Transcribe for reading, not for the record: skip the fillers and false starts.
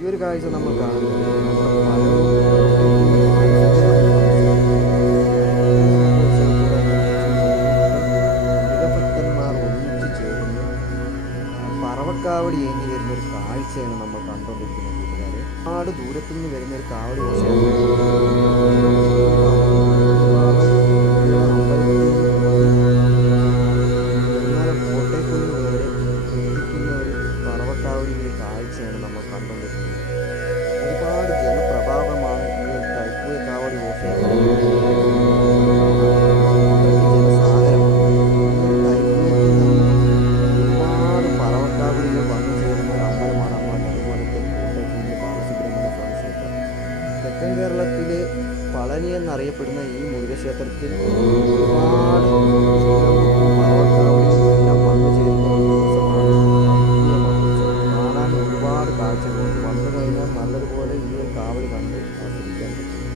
ഈ ഒരു കാഴ്ച നമ്മൾ കാണുന്നത് നമ്മുടെ മൃഗഭക്തന്മാർ ഒന്നിച്ചു ചേർന്ന് പറവക്കാവടി ഏന്തി വരുന്ന ഒരു കാഴ്ചയാണ് നമ്മൾ കണ്ടുകൊണ്ടിരിക്കുന്നത് കൂട്ടുകാരെ. ഒരുപാട് ദൂരത്തു നിന്ന് വരുന്ന ഒരു കാവടി ഘോഷയാണ്. കോട്ടയക്കുന്ന് വരെ എത്തിക്കുന്ന ഒരു പറവക്കാവടിയുടെ കാഴ്ചയാണ് നമ്മൾ കണ്ടുകൊണ്ടിരിക്കുന്നത്. ഒരുപാട് ജനപ്രഭാവമാണ് ഈ ഒരു തൈപ്പൂയ കാവടി ഘോഷയാത്ര. ഒരുപാട് പറവക്കാവടികൾ വന്നു ചേരുന്ന ഒരു അമ്പലമാണ് അതുപോലെ തന്നെ കോട്ടയക്കുന്ന് ബാലസുബ്രഹ്മണ്യ സ്വാമി ക്ഷേത്രം. തെക്കൻ കേരളത്തിലെ പളനി എന്നറിയപ്പെടുന്ന ഈ മുരുകക്ഷേത്രത്തിൽ ഒരുപാട് പറവക്കാവടികളെല്ലാം വന്നു ചേരുന്ന ഒരു ദിവസമാണ് തൈപ്പൂയ മഹോത്സവം. കാണാൻ ഒരുപാട് കാഴ്ചകളുണ്ട്. വന്നു കഴിഞ്ഞാൽ നല്ലതുപോലെ ഈ ഒരു കാവടി കണ്ട് ആസ്വദിക്കാൻ